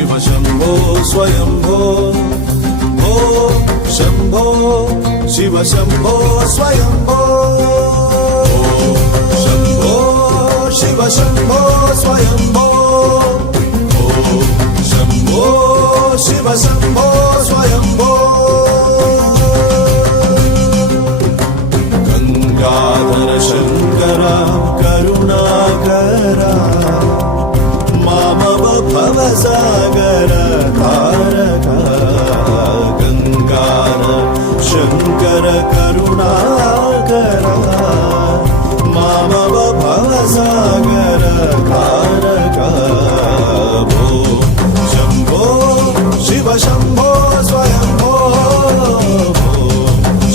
शिव शम्भो स्वयम्भो ॐ शम्भो शिव शम्भो स्वयम्भो शम्भो शिव शम्भो स्वयम्भो शम्भो शिव शम्भो स्वयम्भो गंगाधर शंकर करुणाकरा मामव भवसागर तारका गंगाधर शंकर करुणाकरा मामव भवसागर तारका शंभो शिव शंभो स्वयंभो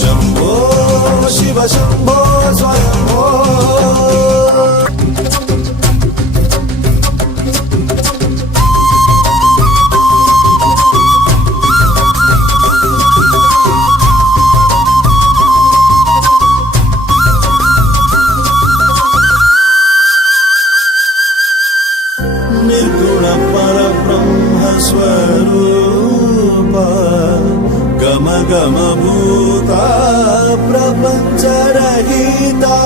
शंभो शिव शंभो स्वयंभो निर्गुण परब्रह्म स्वरूप गम गम भूता प्रपंच रहिता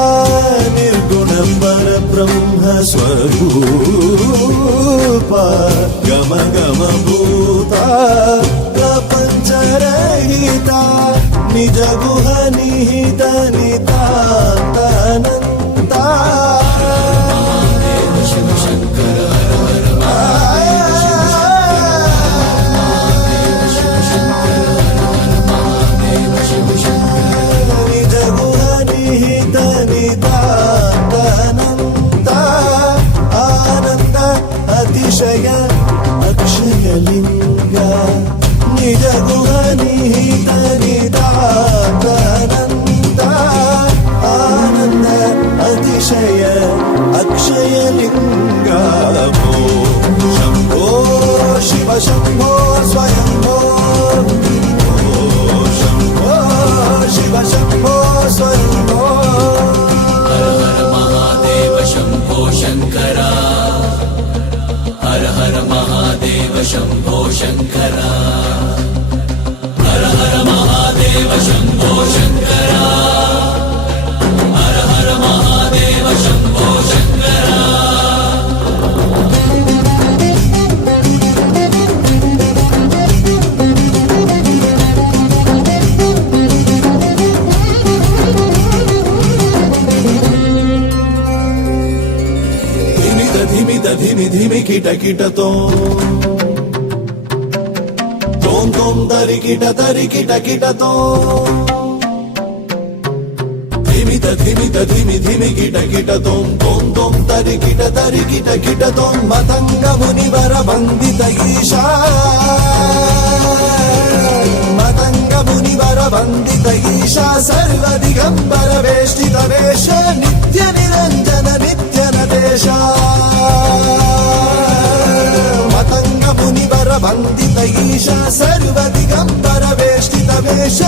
निर्गुण परब्रह्म स्वरूप गम गम भूता प्रपंच रहिता निज गुह निहित नितान्तनन्ता अतिशय अक्षयलिंगा निज गुह निहित नितान्तनन्ता आनन्द अतिशय अक्षयलिंगा शम्भो शिव शम्भो स्वयम्भो शम्भो शिव शम्भो स्वयम्भो हर हर महादेव शम्भो शंकरा हर हर महादेव शम्भो शंकरा हर हर महादेव शम्भो शंकरा हर हर महादेव शम्भो शंकरा धिमि धिमि किट किट तोम तोम तरि किट किट तोम धिमि धिमि किट किट तोम तरि किट तोम मतंग मुनिवर वंदित ईशा मतंग मुनिवर वंदित ईशा सर्व दिगंबर वेष्टित वेश नित्य निरंजन नित्य नदेश मतंग मुनिवर वंदित ईशा सर्व दिगंबर वेष्टित वेश